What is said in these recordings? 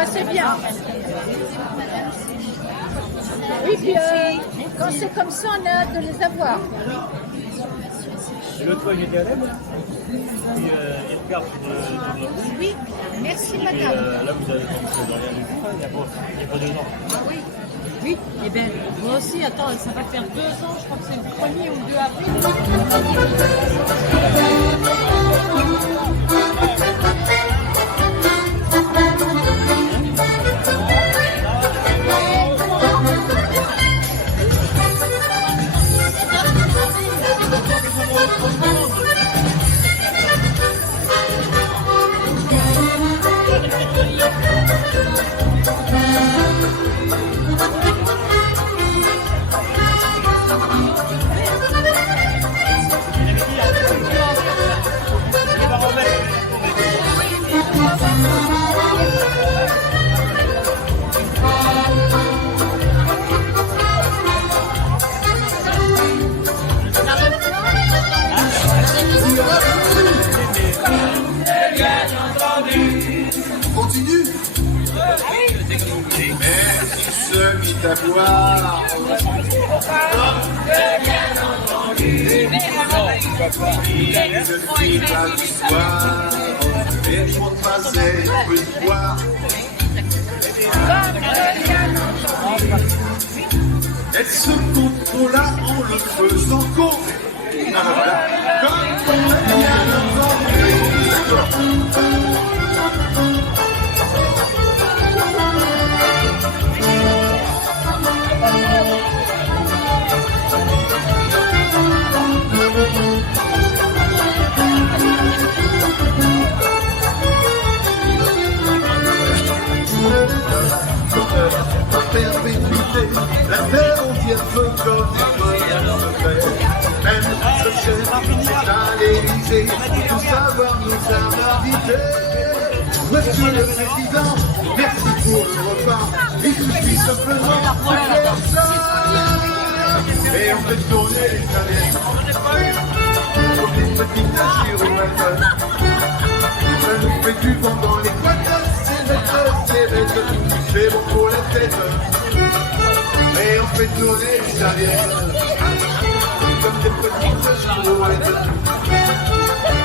bah, c'est bien. Oui, puis quand c'est comme ça, on a hâte de les avoir. Et l'autre fois, j'étais à l'aide, puis il regarde sur le rouge. Oui, merci Et madame. là, vous avez fait rien du tout, il n'y a pas 2 ans. Oui. Oui, et bien moi aussi, attends, ça va faire 2 ans, je crois que c'est le 1er ou le 2 avril. Continue. Mais il se mit à boire. Il ne fit pas l'histoire. Et mon passé peut boire. Elle se contrôla en le faisant compte. Comme on l'a bien entendu. Perpétuité, la terre entière veut comme du feu. Même ce chef est à l'Élysée, tout savoir nous a invités. Monsieur le Président, merci pour le repas. Il suffit simplement de faire ça. Et on fait tourner les planètes. Comme des petites gyromètres. Ça nous fait du vent dans l'équateur. C'est bête. C'est bon pour la tête. Et on fait tourner les serviettes. Comme des petites girouettes.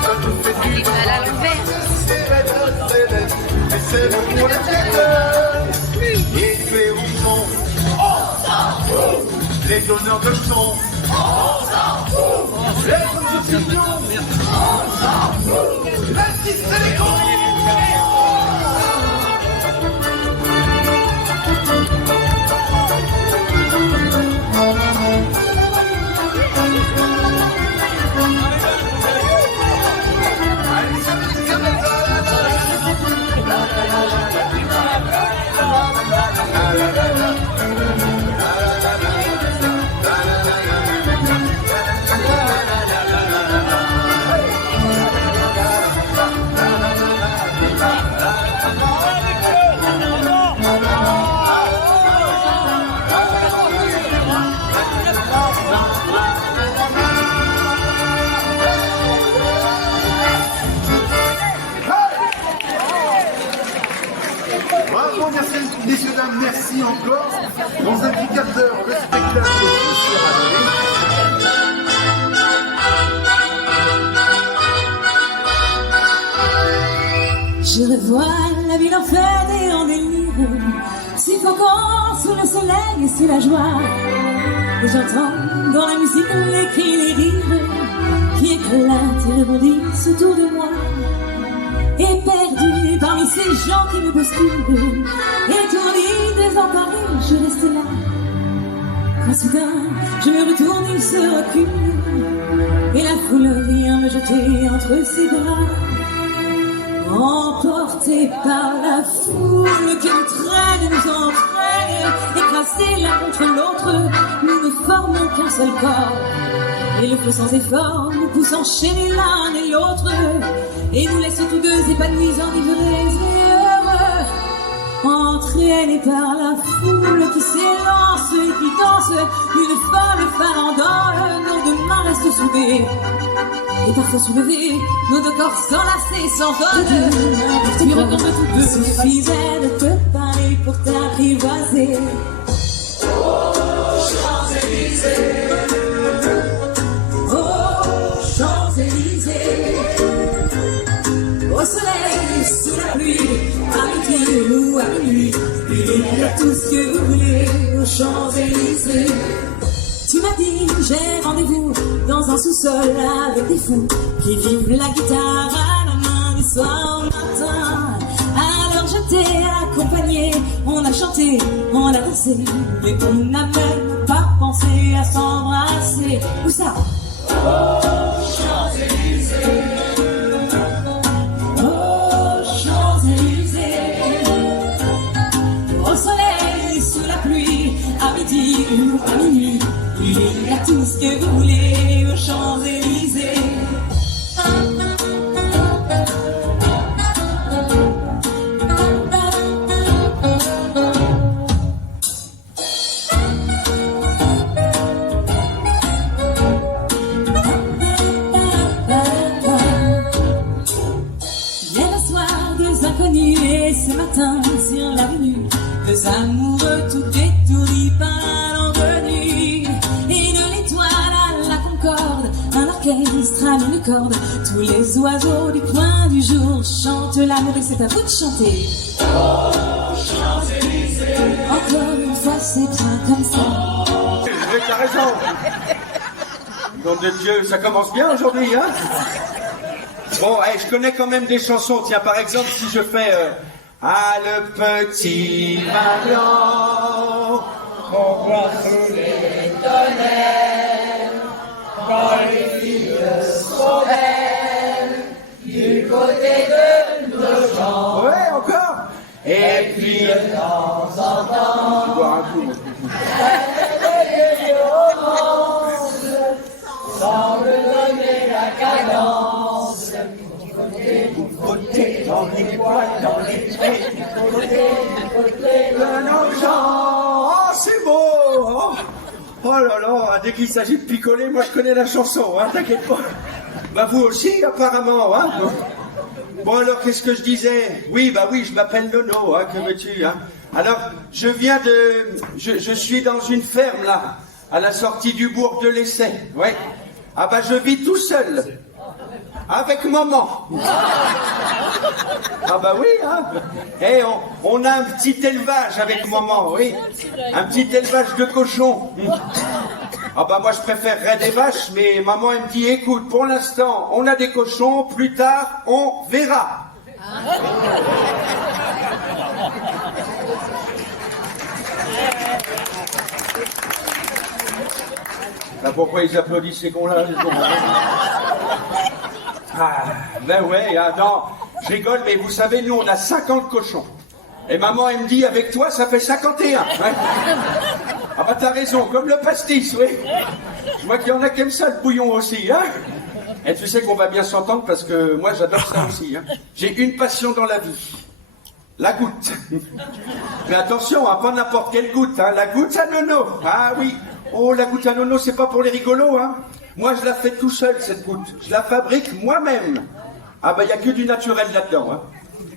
Ça nous fait du vent dans l'équateur. C'est bête. Et c'est bon pour la tête. Et clairement, on s'en fout. Les donneurs de leçons, on s'en fout. Les opinions, on s'en fout. L'artiste et les cons. Bravo, merci, messieurs, dames, merci encore. Dans un petit quart d'heure, le spectacle sera donné. Je revois la ville en fête et en délire, suffocant sous le soleil et sous la joie. Et j'entends dans la musique les cris, les rires qui éclatent et rebondissent autour de moi. Et perdu parmi ces gens qui me bousculent, étourdi, désemparé, je reste là. Quand soudain, je me retourne, il se recule, et la foule vient me jeter entre ses bras. Emporté par la foule qui nous traîne, nous entraîne, écrasés l'un contre l'autre, nous ne formons qu'un seul corps. Et le feu sans effort nous pousse enchaîner l'un et l'autre, et nous laisse tous deux épanouis, enivrés et heureux. Entraînés par la foule qui s'élance et qui danse une folle farandole, nos deux mains restent soudées. et parfois soulever, nos deux corps s'enlacer sans voler. Tu racontes tout peu, suffisait de te parler pour t'apprivoiser. Oh, Champs-Élysées, oh, Champs-Élysées, au soleil, sous la pluie, à midi ou à minuit, il y a tout ce que vous voulez aux Champs-Élysées. Tu m'as dit, j'ai rendez-vous dans un sous-sol avec des fous qui vivent la guitare à la main du soir au matin. Alors je t'ai accompagné, on a chanté, on a dansé, mais on n'a même pas pensé à s'embrasser. Où ça? Oh, Champs-Élysées, oh, Champs-Élysées, au soleil, sous la pluie, à midi ou à minuit, il y a tout ce que vous voulez aux Champs-Élysées. Il y a le soir deux inconnus et ce matin sur l'avenue, deux amoureux tout étourdis par l'envenue. Et de l'étoile à la concorde, un orchestre à une corde, tous les oiseaux du coin du jour chantent l'amour et c'est à vous de chanter. Oh, Champs-Élysées, encore une fois c'est bien comme ça. Mais t'as raison. Nom de Dieu, ça commence bien aujourd'hui, hein? Bon, hey, je connais quand même des chansons. Tiens, par exemple, si je fais Ah, le petit Marion, on voit sous les tonnerres, quand les filles sont belles, du côté de nos champs. Ouais, encore. Et puis, de temps en temps, je bois un coup. Sans me donner la cadence, vous votez dans les bois, dans les traits, vous votez de nos gens. Oh, c'est beau, oh. Oh là là, dès qu'il s'agit de picoler, moi je connais la chanson, hein, t'inquiète pas. Bah vous aussi, apparemment, hein. Bon alors, qu'est-ce que je disais? Oui, bah oui, je m'appelle Nono, hein, que veux-tu, hein. Alors, je viens de... Je suis dans une ferme, là, à la sortie du bourg de l'Essai, ouais. Ah bah je vis tout seul, avec maman. Ah bah oui, hein. Et on a un petit élevage avec maman, oui. Un petit élevage de cochons. Ah bah moi je préférerais des vaches, mais maman elle me dit, écoute, pour l'instant on a des cochons, plus tard on verra. Bah pourquoi ils applaudissent ces cons-là? Ah, ben ouais, ah non, je rigole, mais vous savez, nous on a 50 cochons. Et maman elle me dit, avec toi ça fait 51. Ouais. Ah bah t'as raison, comme le pastis, oui. Je vois qu'il y en a qui aiment ça, le bouillon aussi, hein. Et tu sais qu'on va bien s'entendre parce que moi j'adore ça aussi, hein. J'ai une passion dans la vie. La goutte. Mais attention, hein, pas n'importe quelle goutte, hein. La goutte à Nono. Ah oui. Oh, la goutte à Nono, c'est pas pour les rigolos, hein. Moi, je la fais tout seul, cette goutte. Je la fabrique moi-même. Ah bah, il n'y a que du naturel là-dedans, hein.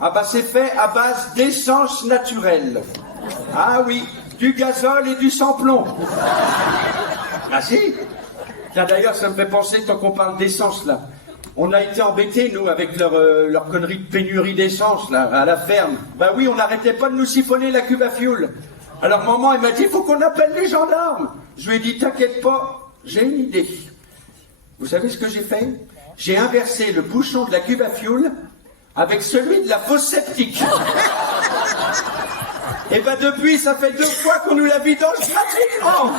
Ah bah, c'est fait à base d'essence naturelle. Ah oui, du gazole et du sans-plomb. Ah si. Tiens, d'ailleurs, ça me fait penser, tant qu'on parle d'essence, là. On a été embêtés, nous, avec leur connerie de pénurie d'essence, là, à la ferme. Bah oui, on n'arrêtait pas de nous siphonner la cuve à fioul. Alors maman, elle m'a dit, il faut qu'on appelle les gendarmes. Je lui ai dit, t'inquiète pas, j'ai une idée. Vous savez ce que j'ai fait? J'ai inversé le bouchon de la cuve à fioul avec celui de la fosse septique. Et ben depuis, ça fait 2 fois qu'on nous la vidange gratuitement.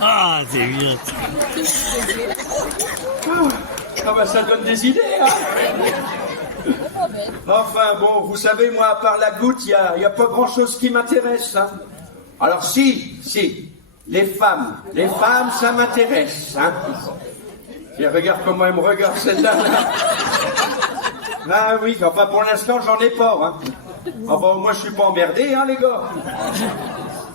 Ah, c'est bien. Ah bah ça donne des idées, hein. Enfin bon, vous savez, moi, à part la goutte, il y a pas grand-chose qui m'intéresse, hein. Alors si, les femmes, ça m'intéresse, hein. Et regarde comment elle me regarde, celle-là. Ah oui, enfin pour l'instant, j'en ai pas, hein. Ah bah au moins, je suis pas emmerdé, hein, les gars.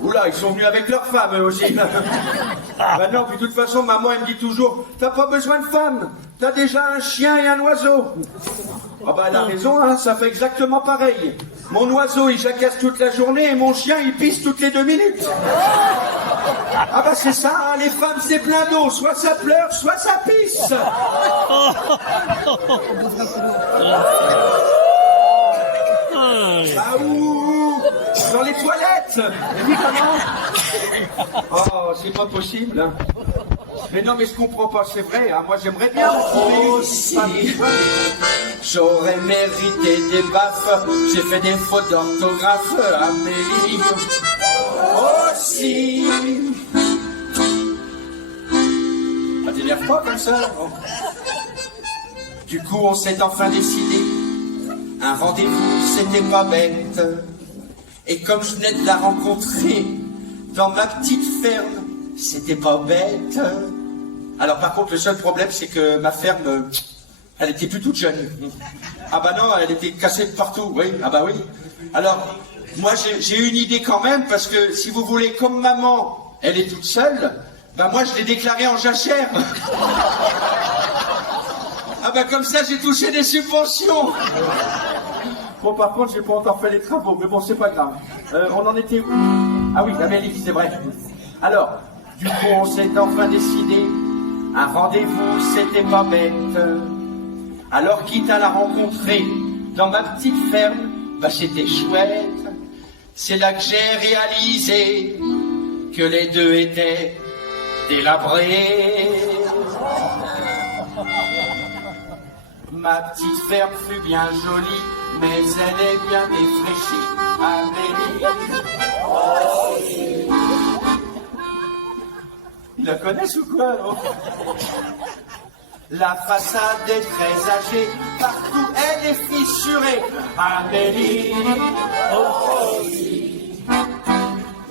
Oula, ils sont venus avec leurs femmes, eux aussi. Bah non, puis de toute façon, maman, elle me dit toujours, t'as pas besoin de femmes, t'as déjà un chien et un oiseau. Ah bah elle a raison, hein, ça fait exactement pareil. Mon oiseau, il jacasse toute la journée et mon chien, il pisse toutes les 2 minutes. Ah bah c'est ça, hein, les femmes, c'est plein d'eau, soit ça pleure, soit ça pisse. Ah ouh, dans les toilettes. Et puis comment? Oh, c'est pas possible. Hein. Mais non, mais je comprends pas, c'est vrai. Hein. Moi, j'aimerais bien. Aussi, j'aurais mérité des baffes. J'ai fait des fautes d'orthographe, Amélie. Aussi. Bah, t'énerve pas comme ça. Oh. Du coup, on s'est enfin décidé. Un rendez-vous, c'était pas bête. Et comme je venais de la rencontrer dans ma petite ferme, c'était pas bête. Alors par contre, le seul problème, c'est que ma ferme, elle était plus toute jeune. Ah bah non, elle était cassée de partout, oui, ah bah oui. Alors, moi j'ai une idée quand même, parce que si vous voulez, comme maman, elle est toute seule, bah moi je l'ai déclarée en jachère. Ah bah comme ça, j'ai touché des subventions. Bon, par contre, j'ai pas encore fait les travaux, mais bon, c'est pas grave. On en était où? Ah oui, Amélie, c'est vrai. Alors, du coup, on s'est enfin décidé. Un rendez-vous, c'était pas bête. Alors, quitte à la rencontrer dans ma petite ferme, bah c'était chouette. C'est là que j'ai réalisé que les deux étaient délabrés. Ma petite ferme fut bien jolie, mais elle est bien défraîchie, Amélie. Ils la connaissent ou quoi? La façade est très âgée, partout elle est fissurée, Amélie.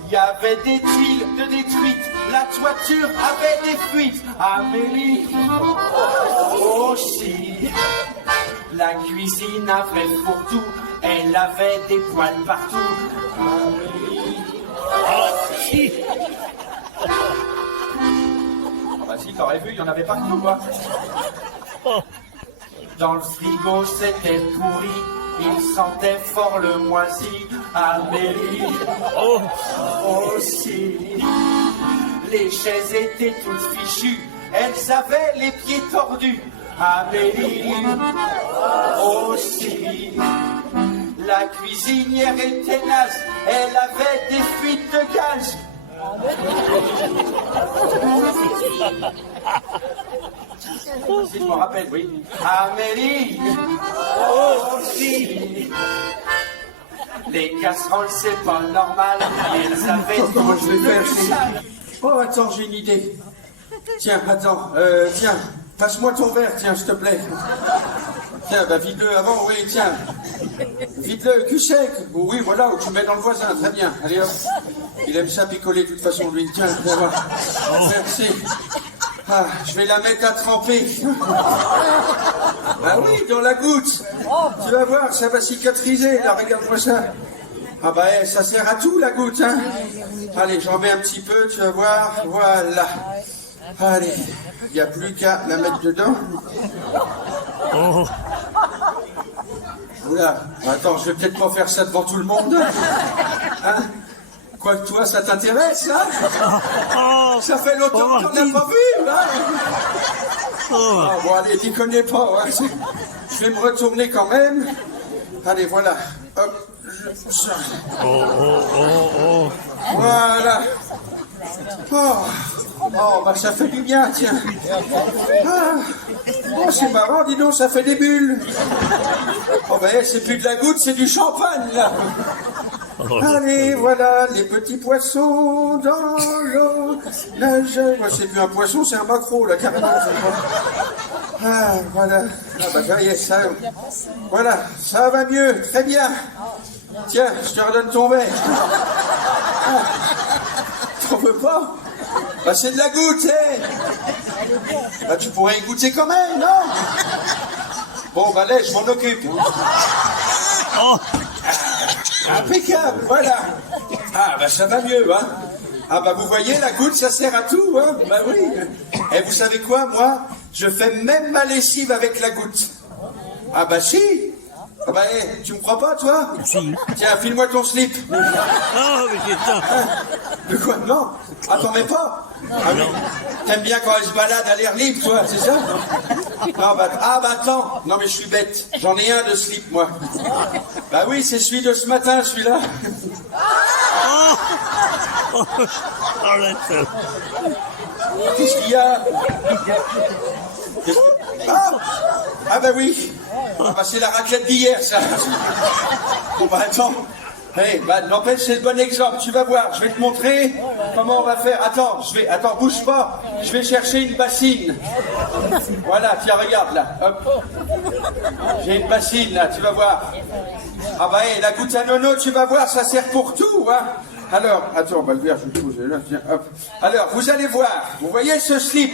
Il y avait des tuiles de détruites, la toiture avait des fuites, Amélie. Aussi, la cuisine avait fourre-tout, elle avait des poils partout, Amélie. Aussi. Ah bah si, t'aurais vu, il y en avait partout, quoi. Dans le frigo, c'était pourri, il sentait fort le moisi, Amélie. Aussi, les chaises étaient toutes fichues, elles avaient les pieds tordus, Amélie. Aussi, la cuisinière était naze, elle avait des fuites de gaz. Si je me rappelle, oui. Amélie aussi. Les casseroles, c'est pas normal. Ils avaient trop de sale. Oh, attends, j'ai une idée. Tiens, attends, tiens, passe-moi ton verre, tiens, s'il te plaît. Tiens, bah vide-le avant, oui, tiens. Vide-le, cul sec. Oh, oui, voilà, ou tu mets dans le voisin, très bien. Allez hop. Il aime ça picoler de toute façon, lui. Tiens, viens voir. Merci. Ah, je vais la mettre à tremper. Ah oui, dans la goutte. Tu vas voir, ça va cicatriser. Là, regarde-moi ça. Ah bah, ça sert à tout, la goutte, hein. Allez, j'en mets un petit peu, tu vas voir. Voilà. Allez, il n'y a plus qu'à la mettre dedans. Oula, attends, je vais peut-être pas faire ça devant tout le monde. Hein? Quoi que toi, ça t'intéresse, hein? Ça fait longtemps qu'on n'a pas vu, hein? Ah, bon, allez, t'y connais pas, hein? Je vais me retourner quand même. Allez, voilà. Hop, Voilà. Oh, bah ça fait du bien, tiens. Ah. Oh, c'est marrant, dis donc, ça fait des bulles. Oh, ben, c'est plus de la goutte, c'est du champagne, là. Allez, voilà, les petits poissons dans l'eau nagent. Moi, c'est plus un poisson, c'est un maquereau, là, carrément. Ah, voilà. Ah, bah, ça y est, ça. Voilà, ça va mieux, très bien. Tiens, je te redonne ton verre. Ah. T'en veux pas? Bah, c'est de la goutte, hein. Bah, tu pourrais y goûter quand même, non? Bon, bah, allez, je m'en occupe. Impeccable, voilà. Ah, bah ça va mieux, hein. Ah, bah vous voyez, la goutte, ça sert à tout, hein. Bah oui. Et vous savez quoi, moi, je fais même ma lessive avec la goutte. Ah, bah si. Ah, bah, tu me crois pas, toi? Si. Tiens, file-moi ton slip. Oh, mais c'est ça. De quoi? Non. Ah, t'en mets pas? Ah, non. T'aimes bien quand elle se balade à l'air libre, toi, c'est ça? Non, bah, ah, bah attends. Non, mais je suis bête. J'en ai un de slip, moi. Bah oui, c'est celui de ce matin, celui-là. Oh, là, ça. Qu'est-ce qu'il y a? Ah bah oui. Ah bah c'est la raclette d'hier, ça. Bon bah attends. Hey, bah n'empêche, c'est le bon exemple. Tu vas voir, je vais te montrer comment on va faire. Attends, bouge pas. Je vais chercher une bassine. Voilà, tiens, regarde là. Hop. J'ai une bassine là, tu vas voir. Ah bah hey, la goutte à nono, tu vas voir, ça sert pour tout, hein. Alors, attends, bah le verre, je le pose là, tiens, hop. Alors, vous allez voir, vous voyez ce slip?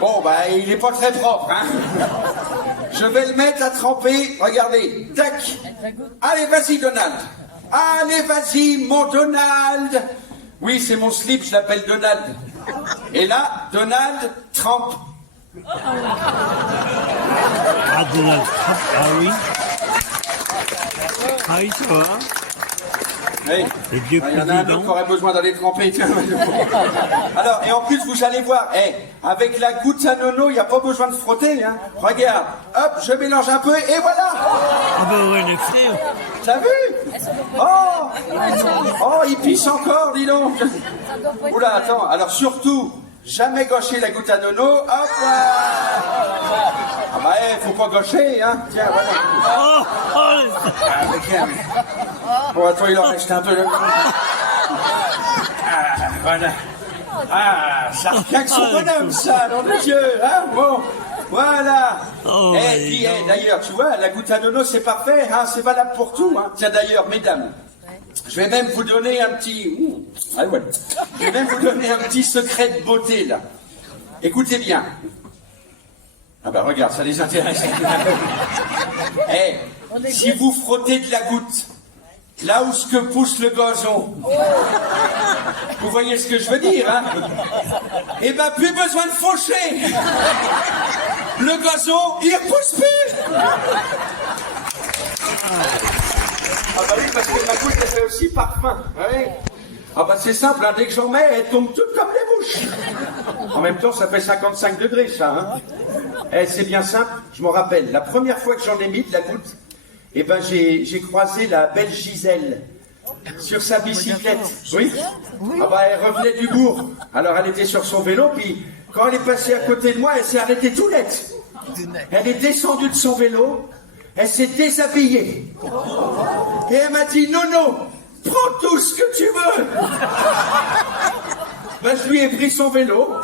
Bon, bah, il n'est pas très propre, hein. Je vais le mettre à tremper, regardez, tac. Allez, vas-y, Donald. Allez, vas-y, mon Donald. Oui, c'est mon slip, je l'appelle Donald. Et là, Donald trempe. Ah, Donald Trump, ah oui. Ah oui, ça va. Hey. Le vieux Il y en a un autre qui aurait besoin d'aller tremper. Alors, et en plus, vous allez voir, avec la goutte à nono, il n'y a pas besoin de frotter. Hein. Regarde, hop, je mélange un peu, et voilà. Ah bah ouais, les frères. T'as vu? Oh, il pisse encore, dis donc. Oula, attends, alors surtout, jamais gaucher la goutte à nono, hop là. Ah bah, faut pas gaucher, hein. Tiens, voilà. Oh, Ah, mais tiens. Bon, à toi, il en reste un peu. Ah, voilà. Ah, ça requinque son bonhomme, ça, nom de Dieu, hein, bon, voilà. Oh, Et puis, d'ailleurs, tu vois, la goutte à nono, c'est parfait, hein, c'est valable pour tout, hein. Tiens, d'ailleurs, mesdames, je vais même vous donner un petit... Ah, ouais. Je vais même vous donner un petit secret de beauté, là. Écoutez bien. Ah bah, regarde, ça les intéresse. Si vous frottez de la goutte, là où ce que pousse le gazon. Vous voyez ce que je veux dire, hein? Eh ben, plus besoin de faucher. Le gazon, il repousse plus. Ah bah oui, parce que ma goutte, elle fait aussi parfum. Oui. Ah bah c'est simple, hein, dès que j'en mets, elle tombe toute comme les mouches. En même temps, ça fait 55 degrés, ça, hein? C'est bien simple, je m'en rappelle. La première fois que j'en ai mis de la goutte, eh ben j'ai croisé la belle Gisèle sur sa bicyclette. Oui. Ah bah elle revenait du bourg. Alors elle était sur son vélo, puis quand elle est passée à côté de moi, elle s'est arrêtée tout net. Elle est descendue de son vélo, elle s'est déshabillée. Et elle m'a dit, Nono, prends tout ce que tu veux. Ben je lui ai pris son vélo.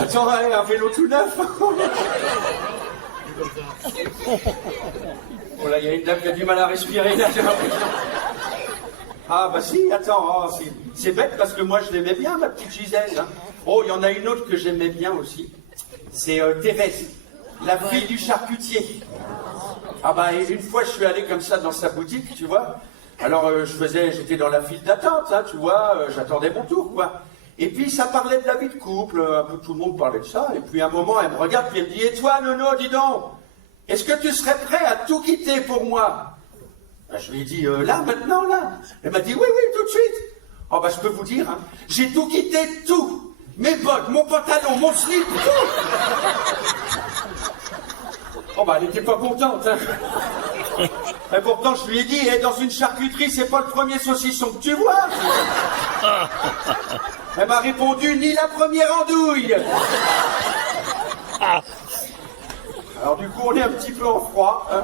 Attends, un vélo tout neuf. Oh là, il y a une dame qui a du mal à respirer, là, j'ai l'impression. Ah bah si, attends, oh, c'est bête parce que moi je l'aimais bien, ma petite Gisèle. Hein. Oh, il y en a une autre que j'aimais bien aussi. C'est Thérèse, la fille du charcutier. Ah bah une fois je suis allé comme ça dans sa boutique, tu vois. Alors j'étais dans la file d'attente, hein, tu vois, j'attendais mon tour, quoi. Et puis ça parlait de la vie de couple, un peu tout le monde parlait de ça. Et puis à un moment, elle me regarde et elle me dit, et toi, Nono, dis donc, est-ce que tu serais prêt à tout quitter pour moi? Ben, je lui ai dit, là, maintenant, là. Elle m'a dit, oui, tout de suite. Oh ben je peux vous dire, hein, j'ai tout quitté, tout. Mes bottes, mon pantalon, mon slip, tout. Oh ben elle n'était pas contente, hein. Et pourtant je lui ai dit, dans une charcuterie, c'est pas le premier saucisson que tu vois. Elle m'a répondu, ni la première andouille. Alors du coup, on est un petit peu en froid. Hein.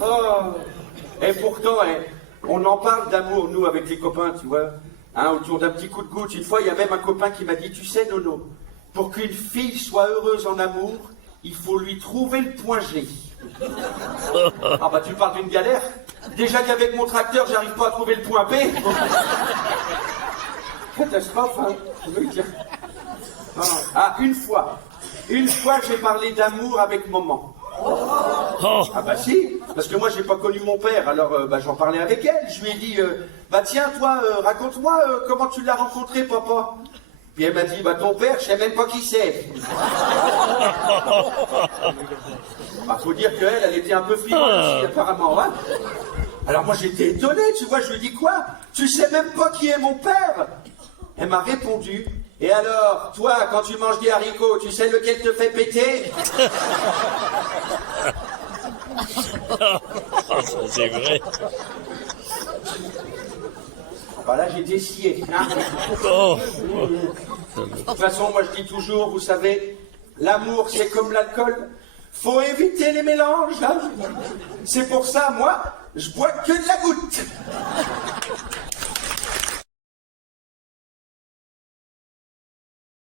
Oh. Et pourtant, on en parle d'amour, nous, avec les copains, tu vois. Hein, autour d'un petit coup de goutte. Une fois, il y a même un copain qui m'a dit, tu sais, Nono, pour qu'une fille soit heureuse en amour, il faut lui trouver le point G. Ah bah tu parles d'une galère. Déjà qu'avec mon tracteur, j'arrive pas à trouver le point B. Catastrophe, hein. Ah, une fois, j'ai parlé d'amour avec maman. Ah bah si, parce que moi j'ai pas connu mon père, alors j'en parlais avec elle. Je lui ai dit, bah tiens toi, raconte-moi comment tu l'as rencontré, papa. Puis elle m'a dit, bah ton père, je sais même pas qui c'est. Bah, faut dire qu'elle, elle était un peu flippante aussi, apparemment, hein. Alors moi j'étais étonné, tu vois, je lui ai dit quoi? Tu sais même pas qui est mon père? Elle m'a répondu, et alors, toi, quand tu manges des haricots, tu sais lequel te fait péter? C'est vrai. Bah là, j'étais scié. Hein. Oh. De toute façon, moi je dis toujours, vous savez, l'amour c'est comme l'alcool, faut éviter les mélanges. Hein. C'est pour ça, moi, je bois que de la goutte.